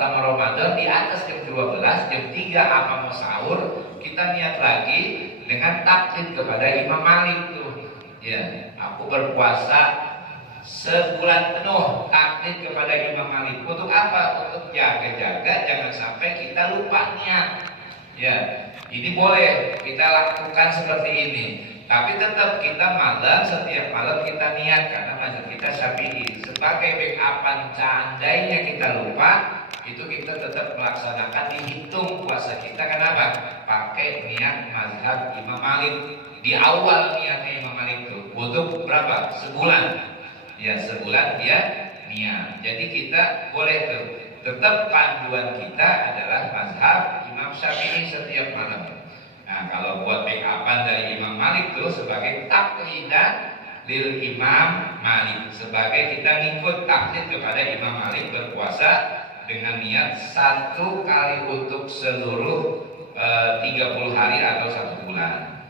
pertama Ramadan di atas jam 12, jam 3 apa mau sahur, kita niat lagi dengan taklid kepada Imam Malik tuh. Ya, aku berpuasa sebulan penuh, taklid kepada Imam Malik. Untuk apa? Untuk jaga-jaga jangan sampai kita lupa niat. Ya, ini boleh kita lakukan seperti ini. Tapi tetap kita setiap malam kita niat, karena mazhab kita Syafi'i. Sebagai backupan seandainya kita lupa, itu kita tetap melaksanakan, dihitung puasa kita. Kenapa? Pakai niat mazhab Imam Malik. Di awal niatnya Imam Malik itu untuk berapa? Sebulan. Ya, sebulan dia niat. Jadi kita boleh tuh, tetap panduan kita adalah mazhab Imam Syafi'i setiap malam. Nah, kalau buat backupan dari Imam Malik tuh sebagai taklidan lil Imam Malik, sebagai kita ngikut taklid kepada Imam Malik berpuasa dengan niat 1 kali untuk seluruh 30 hari atau 1 bulan.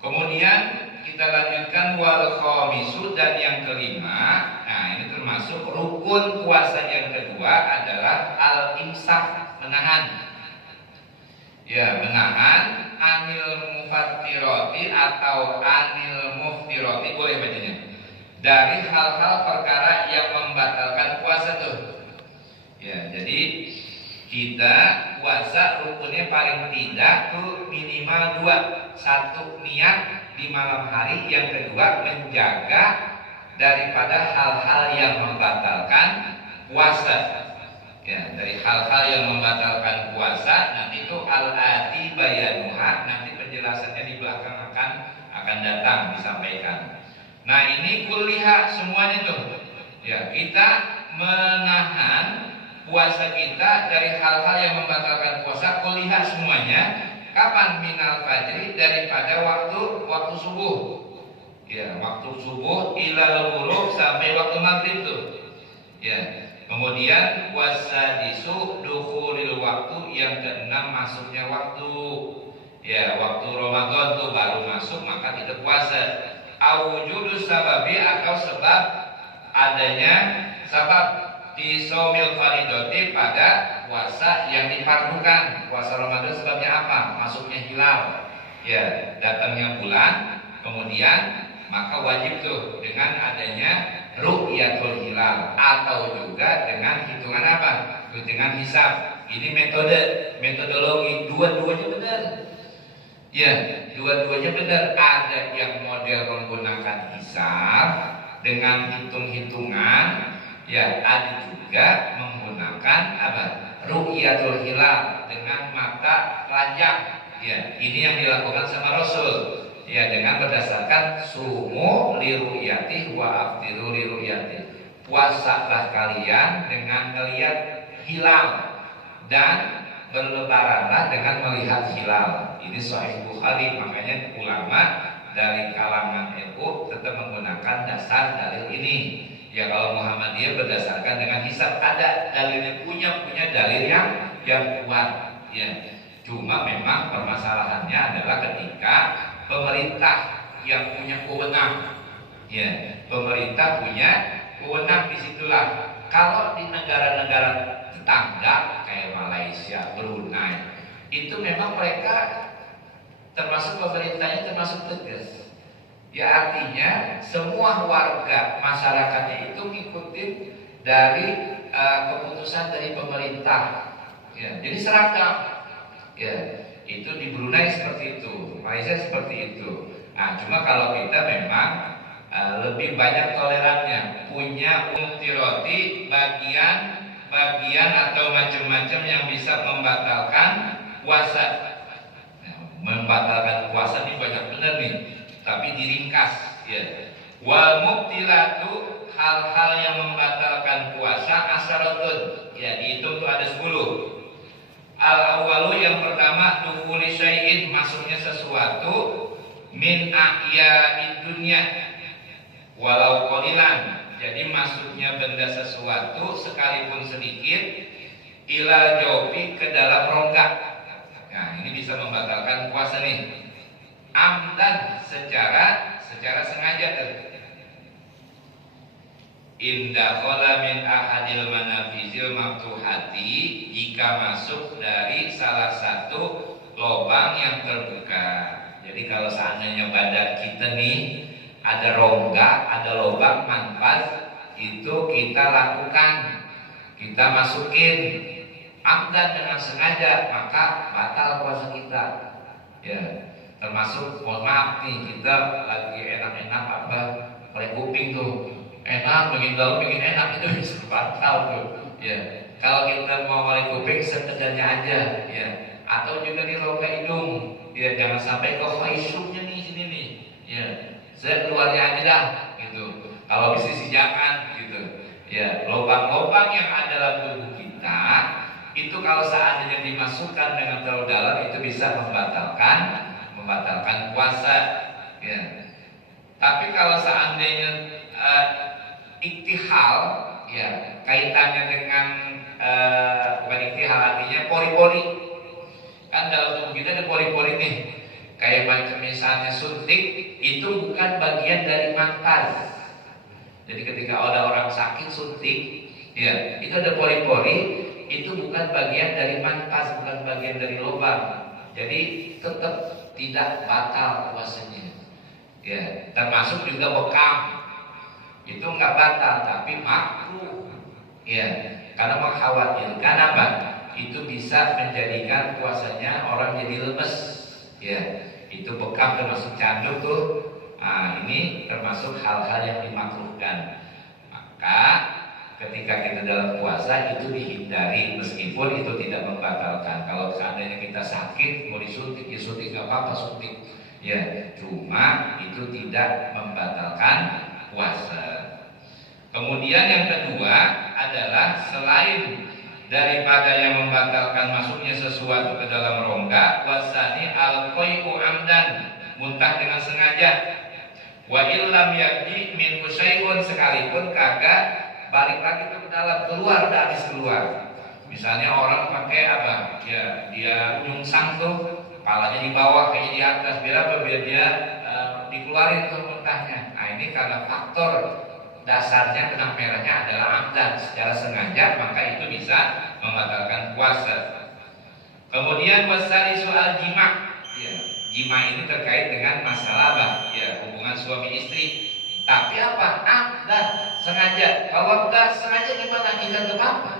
Kemudian kita lanjutkan wal khamisu, dan yang kelima. Nah, ini termasuk rukun puasa yang kedua adalah al-imsak, menahan. Ya, menahan anil mufattirati atau anil muftirati, boleh bacanya, dari hal-hal perkara yang membatalkan puasa tuh. Ya, jadi kita puasa rukunnya paling tidak tuh minimal 2. 1 niat di malam hari, yang kedua menjaga daripada hal-hal yang membatalkan puasa. Ya, dari hal-hal yang membatalkan puasa, nanti itu al-ati bayanuha, nanti penjelasannya di belakang akan datang disampaikan. Nah, ini kuliah semuanya tuh. Ya, kita menahan puasa kita dari hal-hal yang membatalkan puasa, kuliah semuanya. Kapan? Minal fajri, daripada waktu subuh. Ya, waktu subuh ilal ghurub, sampai waktu maghrib tuh. Ya. Kemudian puasa disu dukhulil waktu, yang keenam masuknya waktu. Ya, waktu Ramadan tuh baru masuk maka kita puasa. Awujudus sababi, atau sebab adanya sebab di somil faridoti, pada puasa yang difardukan. Puasa Ramadan sebabnya apa? Masuknya hilal. Ya, datangnya bulan, kemudian maka wajib tuh dengan adanya ru'yatul hilal, atau juga dengan hitungan apa? Dengan hisab. Ini metodologi, dua-duanya benar. Ya, dua-duanya benar. Ada yang model menggunakan hisab dengan hitung-hitungan, ya, ada juga menggunakan apa? Ru'yatul hilal dengan mata telanjang. Ya, ini yang dilakukan sama Rasul. Ya, dengan berdasarkan sumu liru'yati wa aftiru liru'yati. Puasalah kalian dengan melihat hilal, dan berlebaranlah dengan melihat hilal. Ini Sahih Bukhari. Makanya ulama dari kalangan NU tetap menggunakan dasar dalil ini. Ya, kalau Muhammadiyah berdasarkan dengan hisab, ada dalilnya, punya dalil yang kuat. Ya, cuma memang permasalahannya adalah ketika pemerintah yang punya wewenang. Ya, pemerintah punya wewenang, disitulah. Kalau di negara-negara tetangga kayak Malaysia, Brunei, itu memang mereka termasuk pemerintahnya termasuk tegas. Ya, artinya semua warga masyarakatnya itu ngikutin dari keputusan dari pemerintah. Ya, jadi seragam. Ya, itu di Brunei seperti itu, Malaysia seperti itu. Nah, cuma kalau kita memang lebih banyak tolerannya, punya umtiroti, bagian atau macam-macam yang bisa membatalkan puasa. Nah, membatalkan puasa ini banyak benar nih, tapi diringkas. Ya, wal mubtilatu, hal-hal yang membatalkan puasa asyaratun. Ya, dihitung tuh ada 10. Al-awwalu, yang pertama, dukhuli syai'in, masuknya sesuatu, min a'ya'id dunya walau qalilan. Jadi masuknya benda sesuatu sekalipun sedikit, ila jawfi, ke dalam rongga. Nah, ini bisa membatalkan puasa nih. Amdan, secara sengaja tuh. Inda kola min ahadil manafizil maftuhati, jika masuk dari salah satu lubang yang terbuka. Jadi kalau seandainya badan kita nih ada rongga, ada lubang manfaz, itu kita lakukan, kita masukin amdan dengan sengaja, maka batal puasa kita. Ya, termasuk mohon maaf nih, kita lagi enak-enak apa pakai kuping tuh, enak bikin dalam bikin enak, itu bisa batal tuh. Ya, kalau kita mau pakai kuping sekedarnya aja, ya. Atau juga di rongga hidung, ya jangan sampai ke khaisumnya nih sini nih, ya. Saya keluarnya aja dah, gitu. Kalau bisnis jangan, gitu. Ya, lubang-lubang yang ada dalam tubuh kita itu kalau seandainya dimasukkan dengan terlalu dalam itu bisa membatalkan puasa. Ya. Tapi kalau seandainya iktihal, ya kaitannya dengan bukan iktihal, artinya pori-pori. Kan dalam tubuh kita ada pori-pori nih. Kayak macam misalnya suntik, itu bukan bagian dari manfaz. Jadi ketika ada orang sakit suntik, ya itu ada pori-pori, itu bukan bagian dari manfaz, bukan bagian dari lubang. Jadi tetap tidak batal puasanya. Ya, termasuk juga bekam. Itu nggak batal tapi makruh. Ya, karena mengkhawatirkan apa? Itu bisa menjadikan puasanya orang jadi lemes. Ya, itu bekam termasuk candu tuh. Nah, ini termasuk hal-hal yang dimakruhkan. Maka ketika kita dalam puasa itu dihindari, meskipun itu tidak membatalkan. Kalau seandainya kita sakit mau disuntik, ya suntik nggak apa-apa suntik. Ya, cuma itu tidak membatalkan puasa. Kemudian yang kedua adalah selain daripada yang membatalkan masuknya sesuatu ke dalam rongga, wasani al-qai'u amdan, muntah dengan sengaja. Wa illam yakni min syai'un, sekalipun kagak balik lagi ke dalam, keluar udah habis keluar. Misalnya orang pakai apa? Ya dia nyungsang tuh, kepalanya di bawah kayaknya di atas, biar apa? Biar dia dikeluarin tuh muntahnya. Nah ini karena faktor dasarnya benang merahnya adalah amdan, secara sengaja, maka itu bisa membatalkan puasa. Kemudian wasali soal jima. Ya, jima ini terkait dengan masalah apa? Ya, hubungan suami istri. Tapi apa? Dan sengaja. Kalau enggak sengaja gimana? Tidak apa-apa.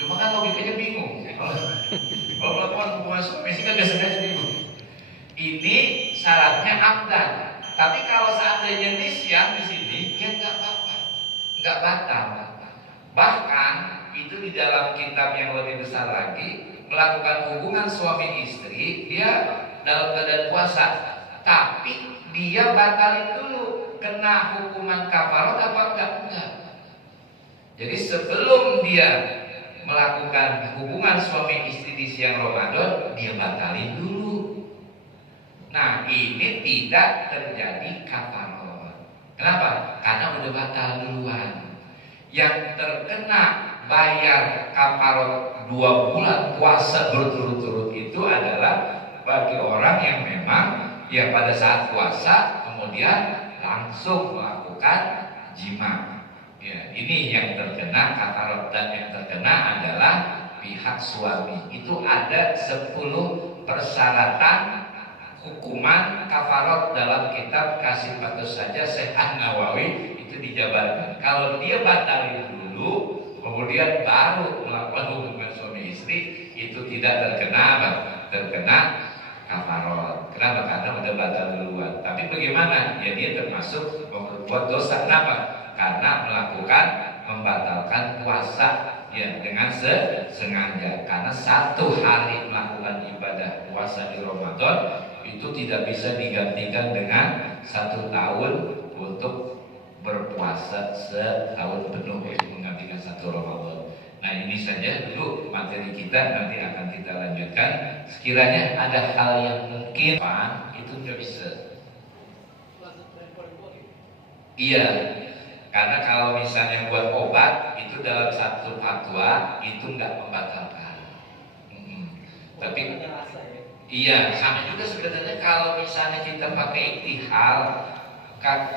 Cuma kan logikanya bingung. Kalau melakukan hubungan suami istri kan biasanya bingung. Ini syaratnya amdan. Tapi kalau seandainya nisyan di sini, ya nggak apa-apa, nggak batal. Bahkan itu di dalam kitab yang lebih besar lagi, melakukan hubungan suami istri, dia dalam keadaan puasa, tapi dia batalin dulu, kena hukuman kafarat apa enggak? Jadi sebelum dia melakukan hubungan suami istri di siang Ramadan, dia batalin dulu. Nah ini tidak terjadi kafarat. Kenapa? Karena udah batal duluan. Yang terkena bayar kafarat 2 bulan puasa berturut-turut itu adalah bagi orang yang memang ya pada saat puasa kemudian langsung melakukan jima. Ya, ini yang terkena kafarat, dan yang terkena adalah pihak suami. Itu ada 10 persyaratan hukuman kafarat dalam kitab Kasih Patus Saja Syekh An-Nawawi itu dijabarkan. Kalau dia batalin dulu kemudian baru melakukan hubungan suami istri, itu tidak terkena apa? Terkena kafarat. Kenapa? Karena udah batal duluan. Tapi bagaimana? Ya dia termasuk membuat dosa. Kenapa? Karena melakukan membatalkan puasa ya dengan sengaja. Karena 1 hari melakukan ibadah puasa di Ramadan itu tidak bisa digantikan dengan 1 tahun untuk berpuasa setahun penuh untuk menggantikan 1 Ramadan. Nah ini saja dulu materi kita, nanti akan kita lanjutkan. Sekiranya ada hal yang mungkin itu nggak bisa. Iya, karena kalau misalnya buat obat itu dalam 1 fatwa itu nggak membatalkan. Tapi iya, sama juga sebenarnya kalau misalnya kita pakai iktihal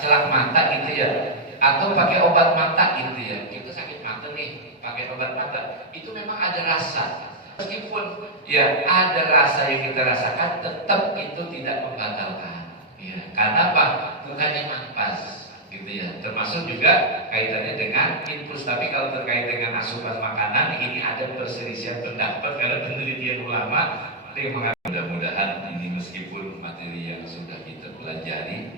celak mata gitu ya, Atau pakai obat mata gitu ya, kita sakit mata nih, pakai obat mata, itu memang ada rasa. Meskipun ya ada rasa yang kita rasakan, tetap itu tidak membatalkan. Ya, karena apa? Bukannya nafas, gitu ya. Termasuk juga kaitannya dengan infus. Tapi kalau terkait dengan asupan makanan, ini ada perselisihan pendapat karena penelitian ulama. Mudah-mudahan ini meskipun materi yang sudah kita pelajari